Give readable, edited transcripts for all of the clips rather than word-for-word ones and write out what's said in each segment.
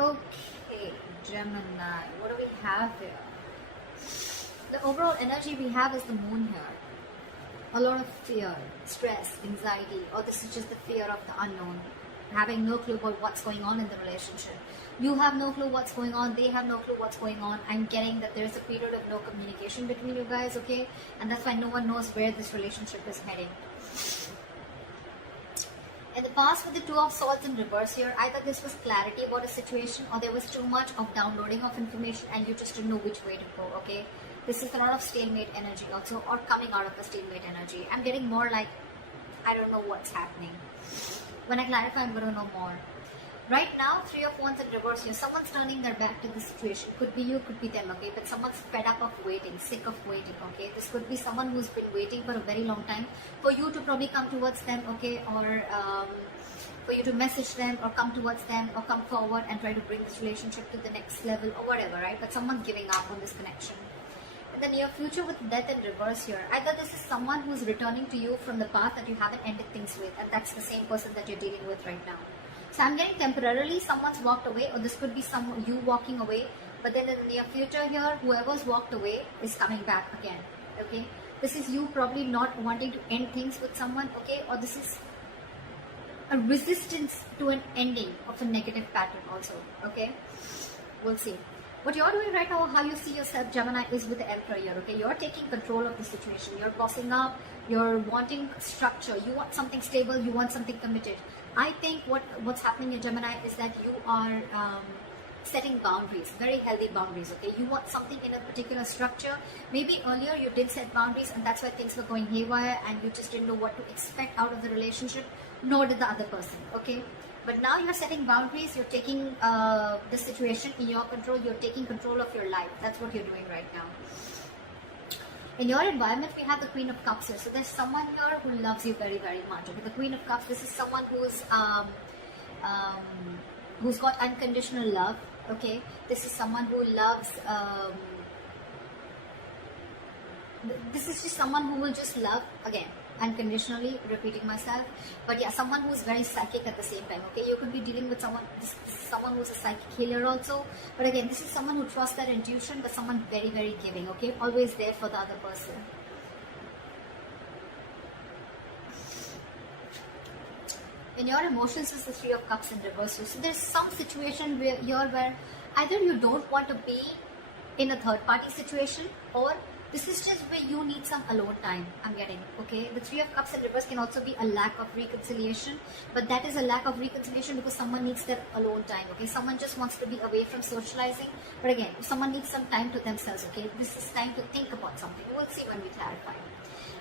Okay, Gemini, what do we have here? The overall energy we have is the moon here. A lot of fear, stress, anxiety, or this is just the fear of the unknown. Having no clue about what's going on in the relationship. You have no clue what's going on, they have no clue what's going on. I'm getting that there's a period of no communication between you guys, okay? And that's why no one knows where this relationship is heading. In the past, with the Two of Swords in reverse here, either this was clarity about a situation or there was too much of downloading of information and you just didn't know which way to go, okay? This is a lot of stalemate energy also, or coming out of the stalemate energy. I'm getting more like, I don't know what's happening. When I clarify, I'm going to know more. Right now, Three of Wands in reverse here, someone's turning their back to the situation. Could be you, could be them, okay? But someone's fed up of waiting, sick of waiting, okay? This could be someone who's been waiting for a very long time for you to probably come towards them, okay? Or for you to message them or come towards them or come forward and try to bring this relationship to the next level or whatever, right? But someone's giving up on this connection. In the near future with Death in reverse here, either this is someone who's returning to you from the past that you haven't ended things with, and that's the same person that you're dealing with right now. So I'm getting temporarily someone's walked away, or this could be you walking away, but then in the near future here, whoever's walked away is coming back again, okay? This is you probably not wanting to end things with someone, okay? Or this is a resistance to an ending of a negative pattern also, okay? We'll see. What you're doing right now, how you see yourself, Gemini, is with the Emperor here, okay? You're taking control of the situation. You're bossing up. You're wanting structure. You want something stable. You want something committed. I think what's happening in Gemini is that you are setting boundaries, very healthy boundaries, okay? You want something in a particular structure. Maybe earlier you did set boundaries and that's why things were going haywire and you just didn't know what to expect out of the relationship, nor did the other person, okay? But now you're setting boundaries, you're taking the situation in your control, you're taking control of your life. That's what you're doing right now. In your environment, we have the Queen of Cups here. So there's someone here who loves you very, very much. Okay, the Queen of Cups, this is someone who's got unconditional love. Okay, this is someone who loves, this is just someone who will just love, again, unconditionally, repeating myself, but yeah, someone who's very psychic at the same time, okay? You could be dealing with someone who's a psychic healer also, but again, this is someone who trusts their intuition, but someone very, very giving, okay? Always there for the other person. In your emotions is the Three of Cups in reverse. So there's some situation where either you don't want to be in a third party situation, or this is just where you need some alone time, I'm getting, okay? The Three of Cups in reverse can also be a lack of reconciliation, but that is a lack of reconciliation because someone needs their alone time, okay? Someone just wants to be away from socializing, but again, someone needs some time to themselves, okay? This is time to think about something. We'll see when we clarify.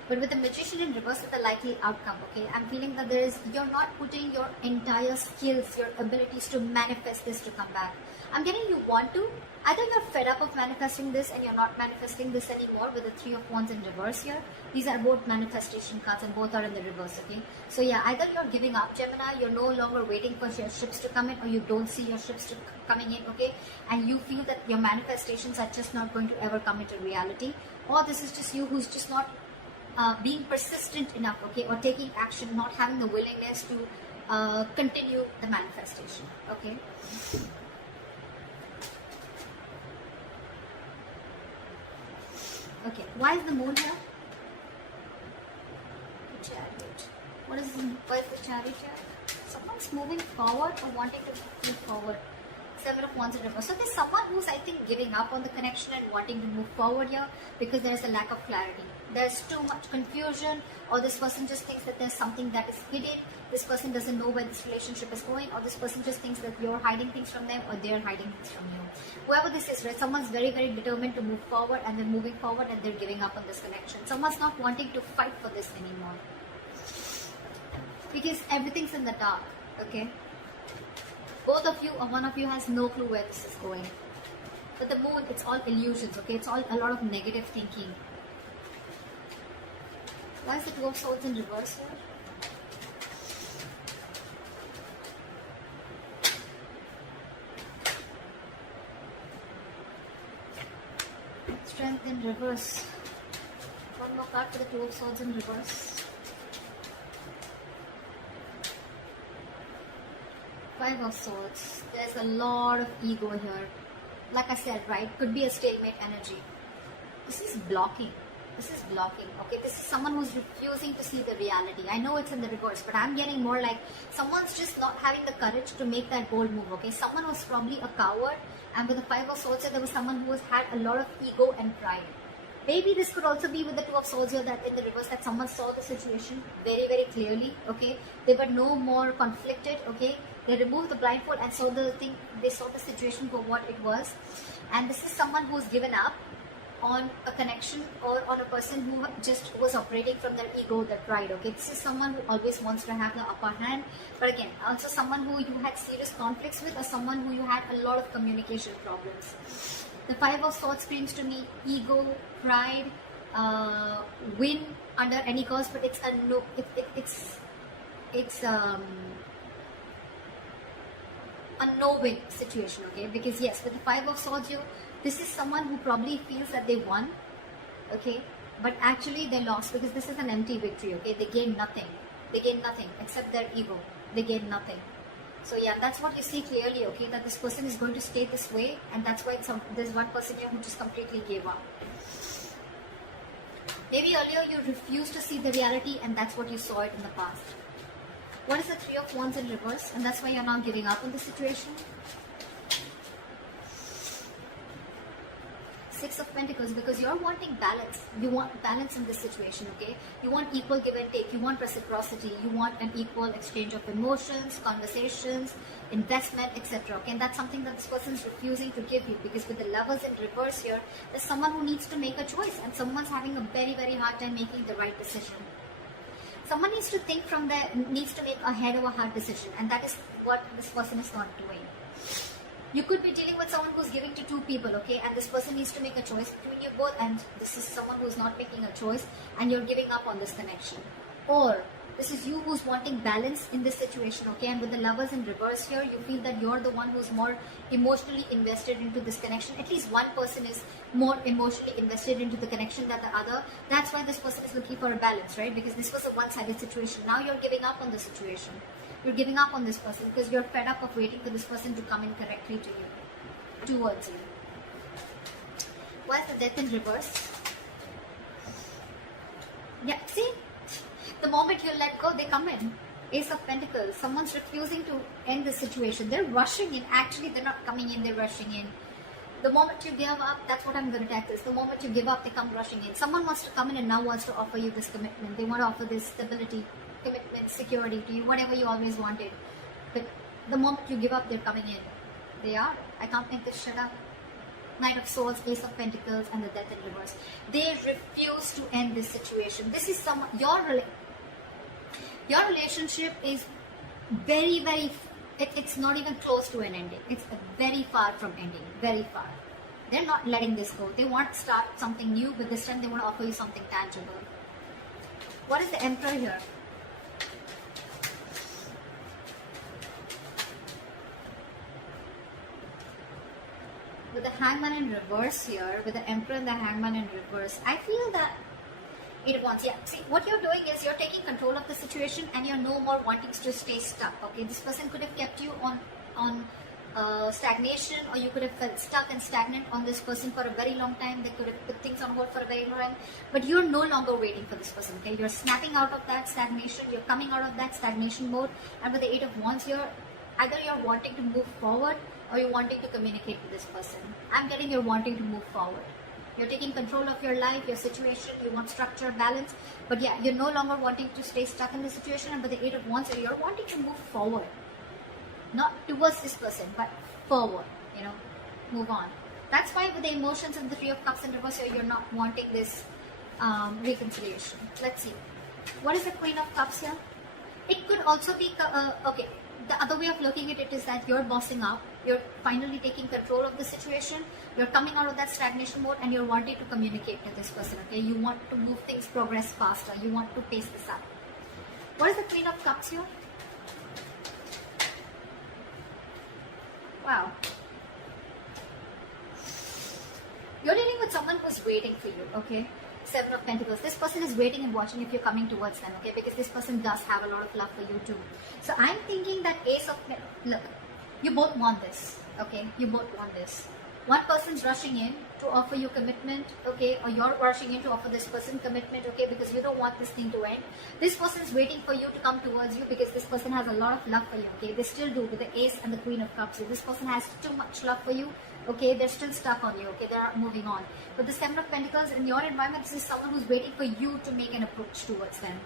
But with the Magician in reverse with the likely outcome, okay, I'm feeling that you're not putting your entire skills, your abilities to manifest this to come back. I'm getting you want to. Either you're fed up of manifesting this and you're not manifesting this anymore with the Three of Wands in reverse here. These are both manifestation cards and both are in the reverse, okay? So yeah, either you're giving up, Gemini, you're no longer waiting for your ships to come in, or you don't see your ships coming in, okay? And you feel that your manifestations are just not going to ever come into reality. Or this is just you who's just not being persistent enough, okay, or taking action, not having the willingness to continue the manifestation, okay? Okay, why is the moon here? The Chariot. Why is the Chariot here? Someone's moving forward or wanting to move forward. Seven of Wands in reverse. So there's someone who's, I think, giving up on the connection and wanting to move forward here because there's a lack of clarity. There's too much confusion, or this person just thinks that there's something that is hidden. This person doesn't know where this relationship is going, or this person just thinks that you're hiding things from them or they're hiding things from you. Whoever this is, right? Someone's very, very determined to move forward and they're moving forward and they're giving up on this connection. Someone's not wanting to fight for this anymore because everything's in the dark, okay? Both of you or one of you has no clue where this is going. But the moon, it's all illusions, okay? It's all a lot of negative thinking. Why is the Two of Swords in reverse here? Strength in reverse. One more card for the Two of Swords in reverse. Five of Swords, there's a lot of ego here. Like I said, right, could be a stalemate energy. This is blocking. This is blocking, okay? This is someone who's refusing to see the reality. I know it's in the reverse, but I'm getting more like someone's just not having the courage to make that bold move, okay? Someone was probably a coward, and with the Five of Swords here, there was someone who has had a lot of ego and pride. Maybe this could also be with the Two of Swords here, that in the reverse, that someone saw the situation very, very clearly, okay? They were no more conflicted, okay? They removed the blindfold and saw the thing, they saw the situation for what it was. And this is someone who's given up on a connection or on a person who just was operating from their ego, their pride, okay? This is someone who always wants to have the upper hand, but again, also someone who you had serious conflicts with, or someone who you had a lot of communication problems. The Five of Swords screams to me ego, pride, win under any cost, but it's a no, it's a no-win situation, okay? Because yes, with the Five of Swords here, this is someone who probably feels that they won, okay? But actually they lost, because this is an empty victory, okay? They gain nothing. They gain nothing except their ego. They gain nothing. So yeah, that's what you see clearly, okay? That this person is going to stay this way, and that's why there's one person here who just completely gave up. Maybe earlier you refused to see the reality, and that's what you saw it in the past. What is the Three of Wands in reverse? And that's why you're not giving up on the situation. Six of Pentacles, because you're wanting balance. You want balance in this situation, okay? You want equal give and take. You want reciprocity. You want an equal exchange of emotions, conversations, investment, etc. Okay, and that's something that this person is refusing to give you, because with the Lovers in reverse here, there's someone who needs to make a choice, and someone's having a very, very hard time making the right decision. Someone needs to think from there, needs to make a head of a heart decision, and that is what this person is not doing. You could be dealing with someone who's giving to two people, okay? And this person needs to make a choice between you both, and this is someone who's not making a choice, and you're giving up on this connection. Or this is you who's wanting balance in this situation, okay? And with the Lovers in reverse here, you feel that you're the one who's more emotionally invested into this connection. At least one person is more emotionally invested into the connection than the other. That's why this person is looking for a balance, right? Because this was a one-sided situation. Now you're giving up on the situation. You're giving up on this person because you're fed up of waiting for this person to come in correctly to you, towards you. Why is the Death in reverse? Yeah, see? The moment you let go, they come in. Ace of Pentacles. Someone's refusing to end the situation. They're rushing in. Actually, they're not coming in, they're rushing in. The moment you give up, that's what I'm going to tackle. The moment you give up, they come rushing in. Someone wants to come in and now wants to offer you this commitment. They want to offer this stability, commitment, security to you, whatever you always wanted. But the moment you give up, they're coming in. They are. I can't make this shit up. Knight of Swords, Ace of Pentacles, and the Death in reverse. They refuse to end this situation. This is someone, your relationship is very, very, it's not even close to an ending. It's very far from ending, very far. They're not letting this go. They want to start something new, but this time they want to offer you something tangible. What is the Emperor here? With the Hangman in reverse here, with the Emperor and the Hangman in reverse, I feel that Eight of Wands. Yeah, see, what you're doing is you're taking control of the situation, and you're no more wanting to stay stuck. Okay, this person could have kept you on stagnation, or you could have felt stuck and stagnant on this person for a very long time. They could have put things on hold for a very long time, but you're no longer waiting for this person. Okay, you're snapping out of that stagnation. You're coming out of that stagnation mode, and with the Eight of Wands here, either you're wanting to move forward or you're wanting to communicate with this person. I'm getting you're wanting to move forward. You're taking control of your life, your situation, you want structure, balance. But yeah, you're no longer wanting to stay stuck in the situation, and with the Eight of Wands, you're wanting to move forward. Not towards this person, but forward, you know, move on. That's why with the emotions and the Three of Cups in reverse here, you're not wanting this reconciliation. Let's see. What is the Queen of Cups here? It could also be, okay, the other way of looking at it is that you're bossing up. You're finally taking control of the situation. You're coming out of that stagnation mode, and you're wanting to communicate to this person, okay? You want to move things, progress faster. You want to pace this up. What is the Queen of Cups here? Wow. You're dealing with someone who's waiting for you, okay? Seven of Pentacles. This person is waiting and watching if you're coming towards them, okay? Because this person does have a lot of love for you too. So I'm thinking that Ace of look, you both want this, okay? You both want this. One person's rushing in to offer you commitment, okay? Or you're rushing in to offer this person commitment, okay? Because you don't want this thing to end. This person is waiting for you to come towards you because this person has a lot of love for you, okay? They still do with the Ace and the Queen of Cups. So this person has too much love for you, okay? They're still stuck on you, okay? They're not moving on. But the Seven of Pentacles in your environment, this is someone who's waiting for you to make an approach towards them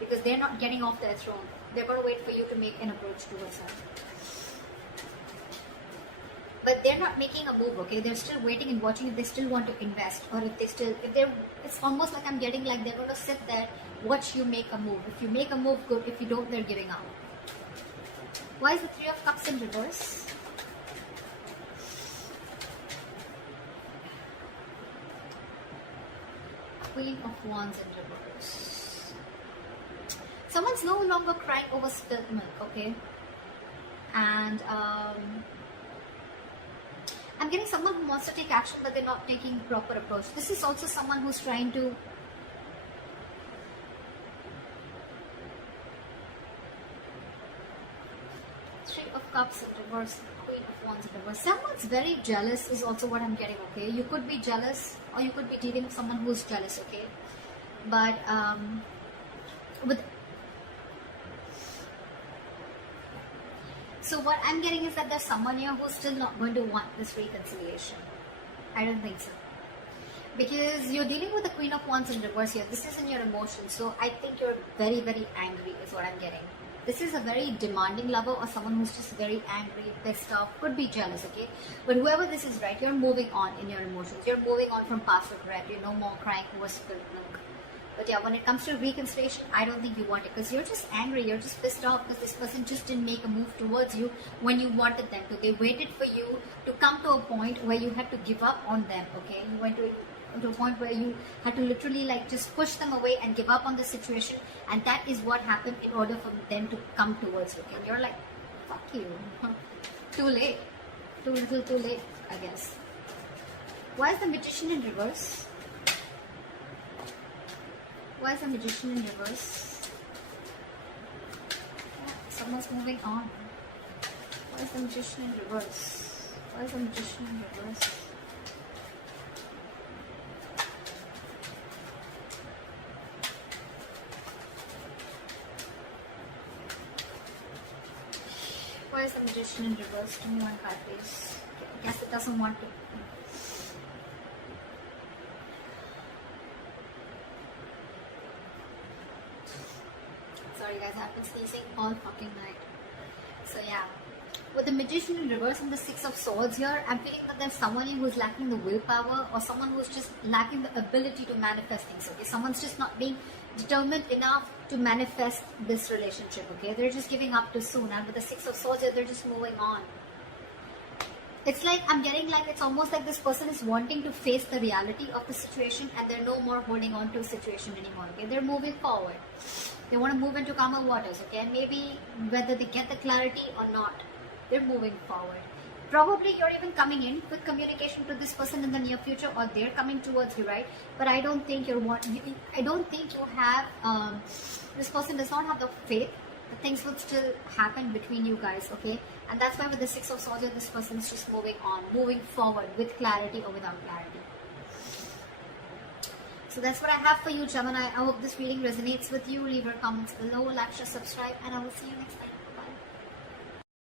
because they're not getting off their throne. They're going to wait for you to make an approach towards them. But they're not making a move, okay? They're still waiting and watching if they still want to invest, or it's almost like I'm getting like they're going to sit there, watch you make a move. If you make a move, good. If you don't, they're giving up. Why is the Three of Cups in reverse? Queen of Wands in reverse. Someone's no longer crying over spilt milk, okay? And I'm getting someone who wants to take action, but they're not taking proper approach. This is also someone who's trying to Three of Cups in reverse, Queen of Wands in reverse. Someone's very jealous is also what I'm getting, okay? You could be jealous, or you could be dealing with someone who's jealous, okay? But so what I'm getting is that there's someone here who's still not going to want this reconciliation. I don't think so. Because you're dealing with the Queen of Wands in reverse here. This is in your emotions. So I think you're very, very angry is what I'm getting. This is a very demanding lover or someone who's just very angry, pissed off, could be jealous, okay? But whoever this is, right, you're moving on in your emotions. You're moving on from past regret. You're no more crying over spilled milk. But yeah, when it comes to reconciliation, I don't think you want it because you're just angry. You're just pissed off because this person just didn't make a move towards you when you wanted them to. They waited for you to come to a point where you had to give up on them, okay? You went to a point where you had to literally like just push them away and give up on the situation, and that is what happened in order for them to come towards you, okay? And you're like, fuck you. Too late. Too little too late, I guess. Why is the Magician in reverse? Why is the Magician in reverse? Someone's moving on. Why is the Magician in reverse? Why is the Magician in reverse? Why is the Magician in reverse? Give me one card, please. I guess it doesn't want to. Sorry guys, I've been sneezing all fucking night. So yeah, with the Magician in reverse and the Six of Swords here, I'm feeling that there's someone who's lacking the willpower, or someone who's just lacking the ability to manifest things, okay? Someone's just not being determined enough to manifest this relationship, okay? They're just giving up too soon, and with the Six of Swords here, they're just moving on. It's like, I'm getting like, it's almost like this person is wanting to face the reality of the situation, and they're no more holding on to a situation anymore, okay? They're moving forward. They want to move into calmer waters, okay? And maybe whether they get the clarity or not, they're moving forward. Probably you're even coming in with communication to this person in the near future, or they're coming towards you, right? But I don't think I don't think you have, this person does not have the faith that things would still happen between you guys, okay? And that's why with the Six of Swords, this person is just moving on, moving forward with clarity or without clarity. So that's what I have for you, Gemini. I hope this reading resonates with you. Leave your comments below, like, share, subscribe, and I will see you next time.